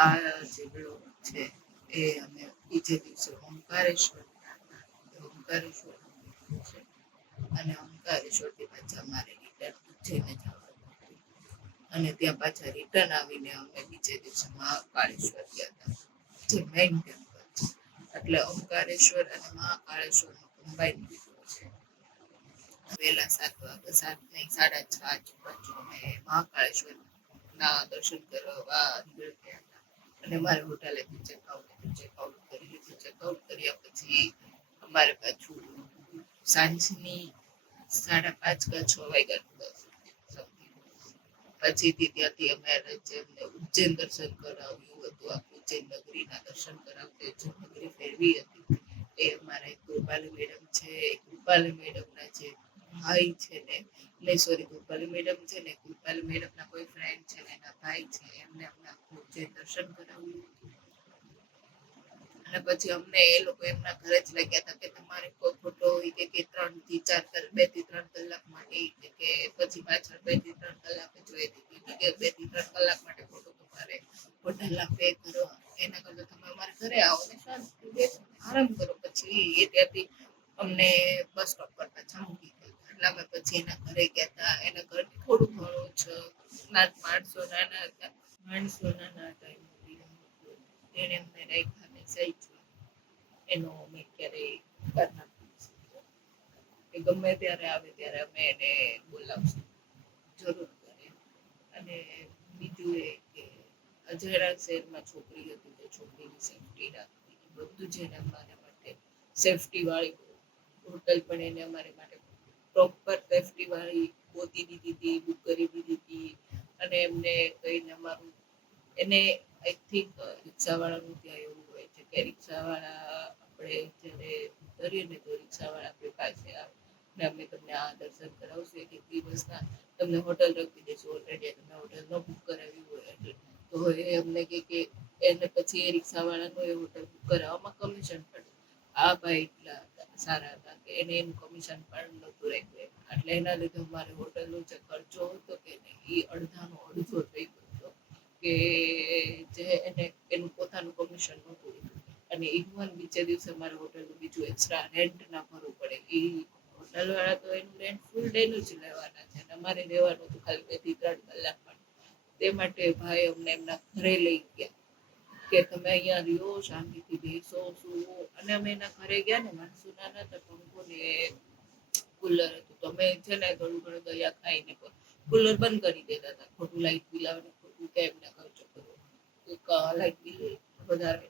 આ જે બ્લોગ છે એ અમે બીજે દિવસે ઓમકારેશ્વર ઓમકારેશ્વર છે અને ઓમકારેશ્વરથી પાછા અમારે રિટર્ન ઉજ્જૈન જવાનું હતું અને ત્યાં પાછા રિટર્ન આવીને અમે બીજે દિવસે મહાકાળેશ્વર ગયા હતા જે મેઇન ટેમ્પલ છે. એટલે ઓમકારેશ્વર અને મહાકાળેશ્વરનો કમ્બાઈન વિડીયો છે. વહેલા 7 વાગે 7 નહીં 6:30 આજુબાજુ અમે મહાકાળેશ્વર ના દર્શન કરવા નીકળી ગયા હતા અને મારે હોટેલેથી ચેકઆઉટ કરી લીધું. ચેકઆઉટ કર્યા પછી અમારે પાછું સાંજની 5:30 કે 6 વાગ્યાનું પછીથી ત્યાંથી અમારે જેમને ઉજ્જૈન દર્શન કરાવ્યું હતું આ ઉજ્જૈન નગરીના દર્શન કરાવते નગરી ફેરવી હતી એ અમારા કૃપાલી મેડમ છે. કૃપાલી મેડમના જે ભાઈ છે ને સોરી કૃપાલી મેડમ છે ને કૃપાલી મેડમના કોઈ ફ્રેન્ડ છે ને એના ભાઈ છે એમને અમને ઉજ્જૈન દર્શન કરાવ્યું હતું અને પછી અમને એ લોકો એમના ઘરે જ લઈ ગયા હતા કે તમારે કોઈ ફોટો હોય કે 2 થી 3 કલાક માટે કે પછી પાછળ 2 થી 3 કલાક જોઈએ કે 2 થી 3 કલાક માટે ફોટો તમારે હોટલના પે કરો એના કરતા તમે અમારા ઘરે આવો ને શાંતિથી આરામ કરો. પછી એ ત્યાંથી અમને બસ સ્ટોપ પર પાછા મૂકી ગયા એટલે અમે પછી એના ઘરે ગયા હતા. એના ઘરથી થોડું ઘણું જ માણસો નાના હતા એને અમને રાખ્યા ને સહી એનો અમે ક્યારેય ગમે ત્યારે આવે ત્યારે અમે એને બોલાવશું જરૂર કરે. અને બીજું એ કે અજેરા શહેરમાં છોકરી હતી તો છોકરીની સેફટી રાખવી બધું જ એને અમારા માટે સેફટી વાળી હોટલ પણ એને અમારે માટે પ્રોપર સેફટી વાળી ગોતી દીધી હતી, બુક કરી દીધી હતી અને એમને કહીને અમારું એને આઈ થિંક રિક્ષાવાળાનું ત્યાં એવું હોય છે કે રિક્ષાવાળા આપણે જ્યારે કરીએ ને તો રિક્ષાવાળા આપણી પાસે આવે ને અમે તમને આ દર્શન કરાવશું એક દિવસના તમને હોટલ રાખી દઈશું. ઓલરેડી તમે હોટલ ન બુક કરાવી હોય એટલે તો એ અમને કે એને પછી એ રિક્ષાવાળાનું એ હોટલ બુક કરાવવામાં કમિશન પડે. આ ભાઈ એટલા સારા હતા કે એને એનું કમિશન પણ નહોતું રાખ્યું એટલે એના લીધે અમારે હોટલનો જે ખર્ચો હતો કે એ અડધાનો અડધો થઈ ગયો કે જે એને એનું પોતાનું કમિશન નહોતું અને ઇવન બીજે દિવસે અમારે હોટલનું બીજું એક્સ્ટ્રા રેન્ટ ના ભરવું પડે. એ હોટલવાળા તો એનું રેન્ટ ફૂલ ડેનું જ લેવાના છે અને અમારે રહેવાનું હતું ખાલી 2 થી 3 કલાક માટે. તે માટે ભાઈ અમને એમના ઘરે લઈ ગયા કે તમે અહીંયા રહ્યો શાંતિથી બેસો સુવો અને અમે એના ઘરે ગયા ને માણસો નાના હતા પંખો ને કુલર હતું તો અમે છે ને થોડું ઘણું દયા ખાઈને કુલર બંધ કરી દેતા હતા. ખોટું લાઇટ બિલ આવે ખોટું કે એમને ખર્ચો કરવો લાઇટ બિલ વધારે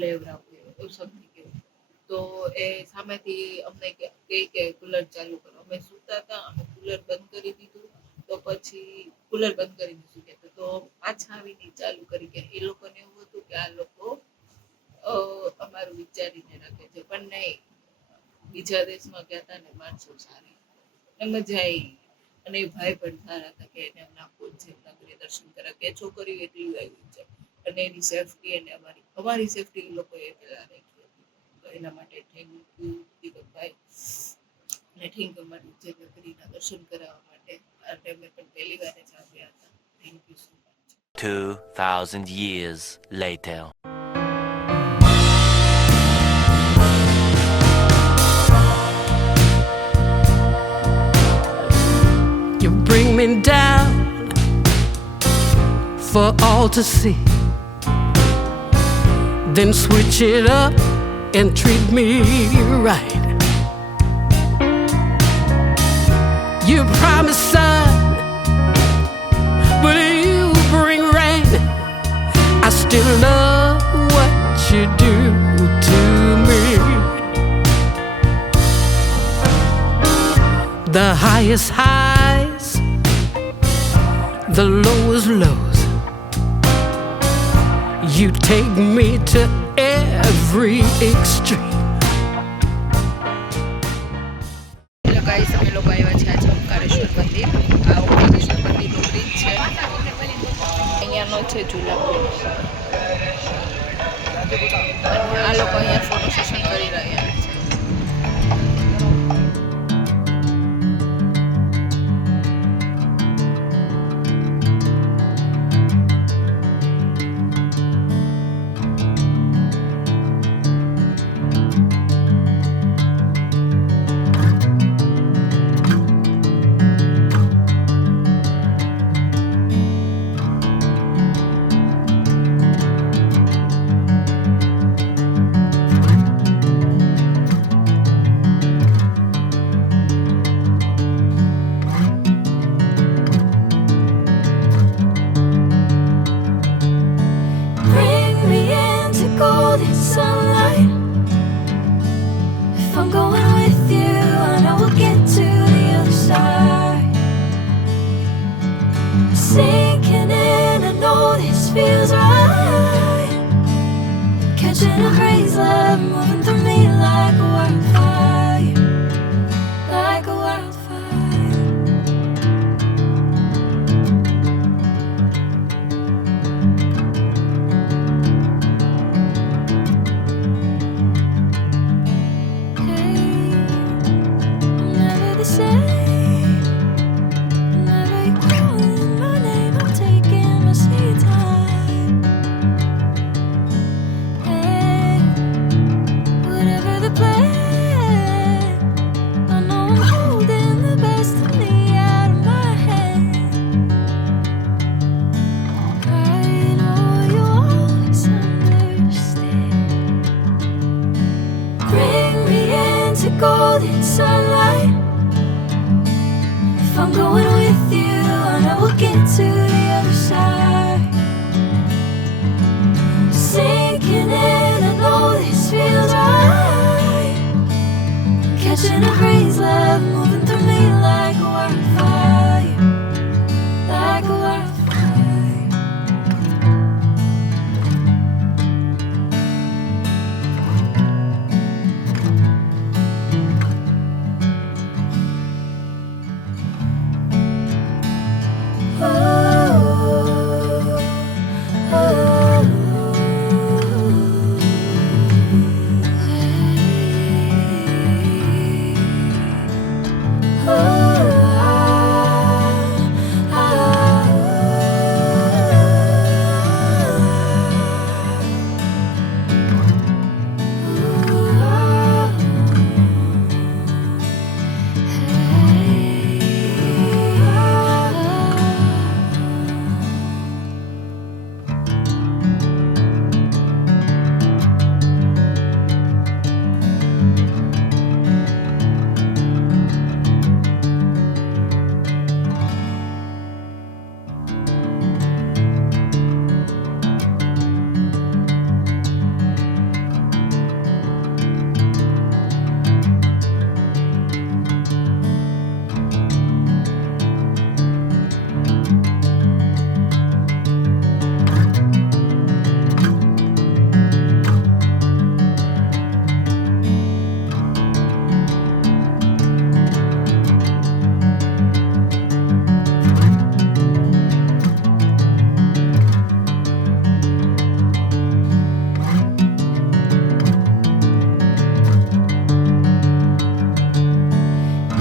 લેવડાવવું એવું સમજી ગયું તો એ સામેથી અમને કહે કે કુલર ચાલુ કરો. અમે સૂતા હતા અમે કુલર બંધ કરી દીધું તો પછી કુલર બંધ કરી દીધું કે તો પાછા આવીને ચાલુ કરી કે એ લોકોને એવું હતું કે આ લોકો અમારું વિચારીને રાખે છે પણ નહીં. બીજા દેશમાં ગયા હતા ને માણસો સારી અને મજા આવી અને એ ભાઈ પણ સારા હતા કે એને એમના ઉજ્જૈન નગરી દર્શન કર્યા કે છોકરીઓ એટલી આવી છે અને એની સેફટી અને અમારી સેફટી એ લોકોએ પહેલા રાખી હતી. તો એના માટે થેન્ક યુ દીપકભાઈ અને થેન્ક યુ અમારી ઉજ્જૈન નગરીના દર્શન કરાવવા માટે અને અમે પણ પહેલી વાર જ આવ્યા હતા. Thank you so much. 2000 years later. You bring me down for all to see, then switch it up and treat me right. You promise sun, but you bring rain. I still love what you do to me. The highest highs, the lowest lows. You take me to every extreme. Hello guys, અમે લોકો આવ્યા છે આજે ઓમકારેશ્વર મંદિર. આ ઓમકારેશ્વર મંદિરનો bridge છે અહીંયાનો છે ઝૂલા પુલ અને આ લોકો અહીંયા ફોટો સેશન કરી રહ્યા છે. golden sunlight. If I'm going with you, I know we'll get to the other side. Sinking in, I know this feels right. Catching a crazy love moving through me like a wildfire, like a wildfire. Hey, I'm never the same. Whenever you're calling my name, I'm taking my sweet time. Hey, whatever the plan, I know I'm holding the best of me out of my hand. I know you always understand. Bring me into golden sunlight. If I'm going with you, I know we'll get to the other side. Sinking in, I know this feels right. Catching a crazy love moving through me like a wildfire, like a wildfire.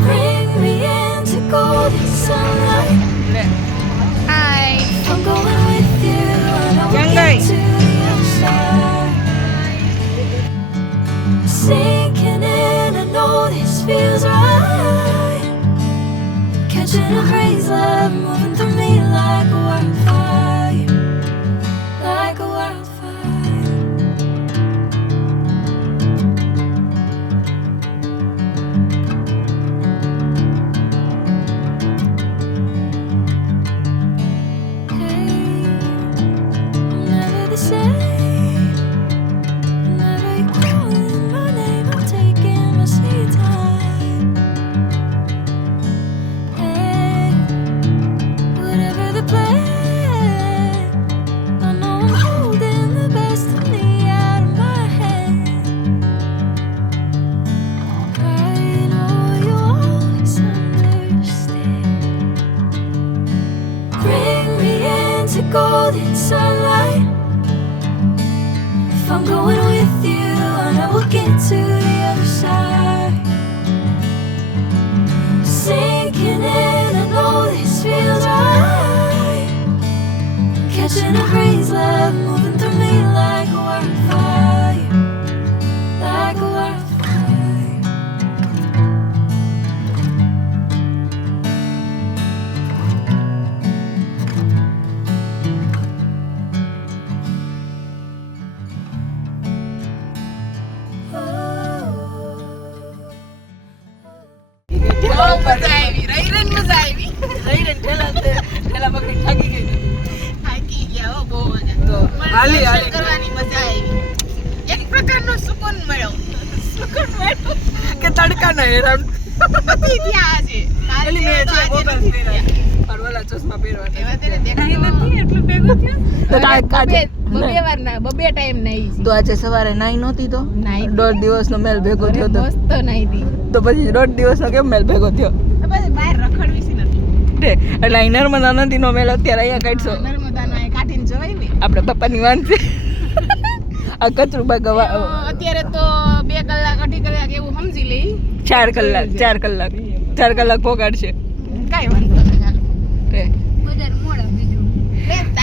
Bring me into golden sunlight. Hai. If I'm going with you, I know we'll Jangan. get to the other side. Sinking in, I know this feels right. Catching a crazy love moving through me like a wildfire, like a wildfire. Hey, I'm never the same. Whenever you're calling my name, I'm taking my sweet time. Hey, whatever the plan, I know I'm holding the best of me out of my hand. I know you always understand. Bring me into golden sunlight. If I'm going with you, I know we'll get to the other side. Sinking in, I know this feels right. Catching a crazy love moving through me like a wildfire, like a wildfire. મજા આવી રહીને મજા આવી રહીને પેલા પકડી થાકી ગઈ થાકી ગયા હો બહુ બધા તો પણ હાલી દર્શન હાલી કરવાની મજા આવી તડકાના હેરાન નથી ત્યાં આજે કાલે એલી મેં તો આજે ગોગલ નથી પહેર્યા ત્યાં. અને ઓલા ચશ્મા પહેરવાના એવા તેને દેખાય નથી એટલું ભેગું થયું તો કાંઈ બબે વાર ના બબે ટાઈમ નહીં તો આજે સવારે નાઈ નહોતી તો નાઈ. 1.5 દિવસનો મેલ ભેગો થયો તો મસ્ત નહીં દી તો પછી 1.5 દિવસનો કેમ મેલ ભેગો થયો પછી બહાર રખડવી છે નથી એટલે અહીં નર્મદા નદીનો મેલ અત્યારે અહીંયા કાઢશો નર્મદાનો અહીં કાઢીને જવાય ને આપણે પપ્પાની વાન છે આ કચરું બાગવા અત્યારે તો 2 કલાક 2.5 કલાક એવું સમજી લઈ 4 કલાક 4 કલાક પોગાડશે કાંઈ વાંધો નહીં હાલો. તે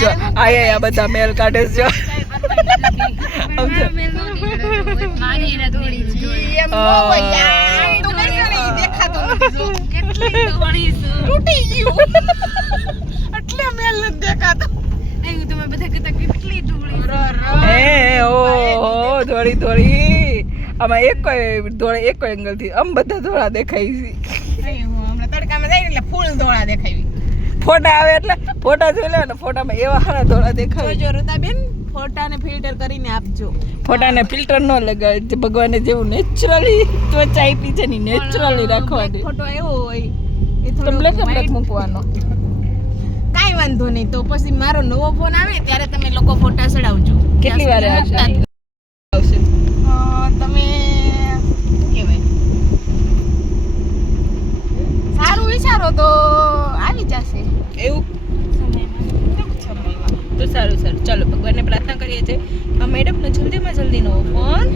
જો આ બધા મેલ કાઢે છે એમ ન હોય યાર. તું કરશો ને ઈ દેખાતું નથી જો. તૂટી ગયું એટલે મેલ નથી દેખાતો થોડી આમાં એક એંગલ થી આમ બધા ધોળા દેખાય છે હમણાં તડકામાં જાય ને એટલે ફૂલ ધોળા દેખાય ફોટા આવે એટલે ફોટા જોઈ લે ને ફોટામાં એવા સારા ધોળા દેખાય જોજો રુતાબેન ફોટાને ફિલ્ટર કરીને આપજો ફોટાને ફિલ્ટર ન લગાવે ભગવાને જેવું નેચરલી ત્વચા આપી છે ને નેચરલી રાખવાની ફોટો એવો હોય એ તો થોડો બ્લેક એન્ડ બ્લેક મૂકવાનો કાંઈ વાંધો નહીં તો પછી મારો નવો ફોન આવે ત્યારે તમે લોકો ફોટા ચડાવજો કેટલી વાર આવશે તમે શું કહેવાય સારું વિચારો તો આવી જશે એવું તો સારું ચાલો ભગવાનને પ્રાર્થના કરીએ છીએ આ મેડમનો જલ્દીમાં જલ્દી નવો ફોન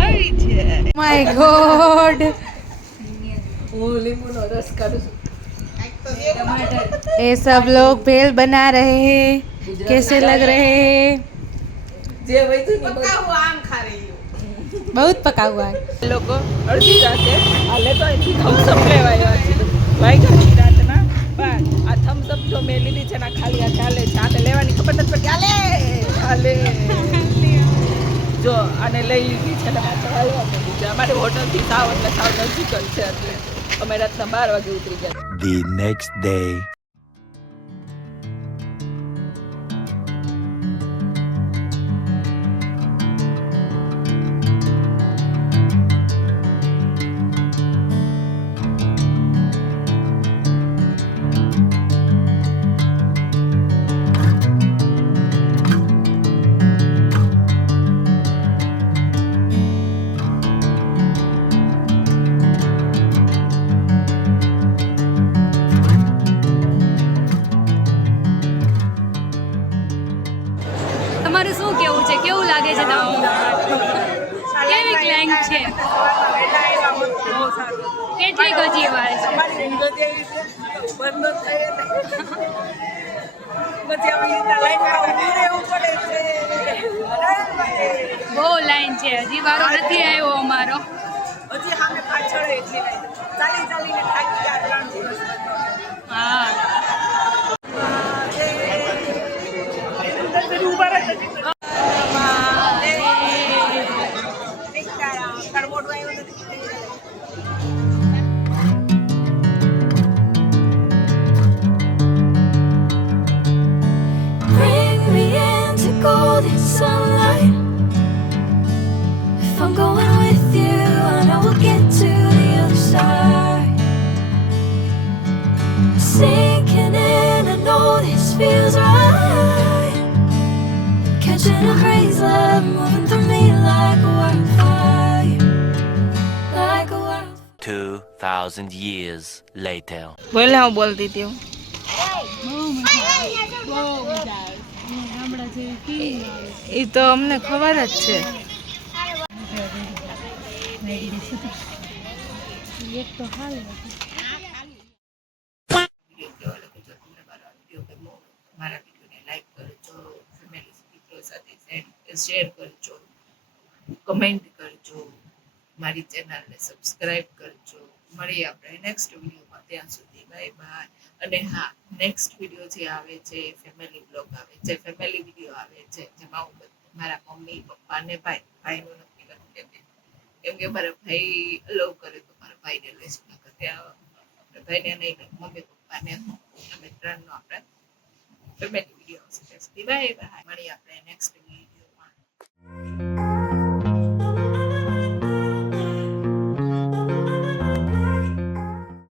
આવી જાય માય ગોડ હું લીંબુનો રસ કાઢું છું ये सब लोग भेल बना रहे हैं कैसे लग रहे हैं જે વૈતું ને बहुत पका हुआ है લોકો અડધી રાતે હાલે તો અહીંથી થમ્સઅપ લેવા આવ્યા છે વાગ્યાની રાતના બાદ આ થમ્સઅપ જો મેં લીધી છે ને ખાલી આ ચાલે છે આને લેવાની ખબર નથી પડતી હાલે જો આને લઈ લીધી છે ને પાછળ આવ્યા નથી છે અમારી હોટલથી સાવ એટલે સાવ નજીક જ છે એટલે અમે રાતના 12 વાગે ઉતરી ગયા The next day. તમારું શું કેવું છે કેવું લાગે છે તમને કેવી ક્લાઇન્ટ છે કેટલી ગજી વાર છે બહુ લાઈન છે હજી વારો નથી આવ્યો અમારો હા Bring me into golden sunlight. If I'm going with you, I know we'll get to the other side. Sinking in, I know this feels right. Catching a breeze, love moving through me like a wildfire, like a wildfire. 2,000 years later. બોલે હું બોલતી હતી એ તો અમને ખબર જ છે મારા વિડીયોને લાઈક કરજો ફેમિલી મિત્રો સાથે શેર કરજો કમેન્ટ કરજો મારી ચેનલને સબસ્ક્રાઇબ કરજો મળીએ આપણે નેક્સ્ટ વિડીયોમાં ત્યાં સુધી બાય બાય અને હા નેક્સ્ટ વિડીયો જે આવે છે ફેમિલી બ્લોગ આવે છે ફેમિલી વિડીયો આવે છે જેમાં હું મારા મમ્મી પપ્પા ને ભાઈનું નક્કી કરી દેતી કેમ કે મારા ભાઈ અલાઉ કરે તો મારા ભાઈને લઈશ આપણે ભાઈને નહીં મમ્મી પપ્પાને અમે ત્રણનો આપણે ફેમિલી વિડીયો આવશે બાય બાય મળીએ આપણે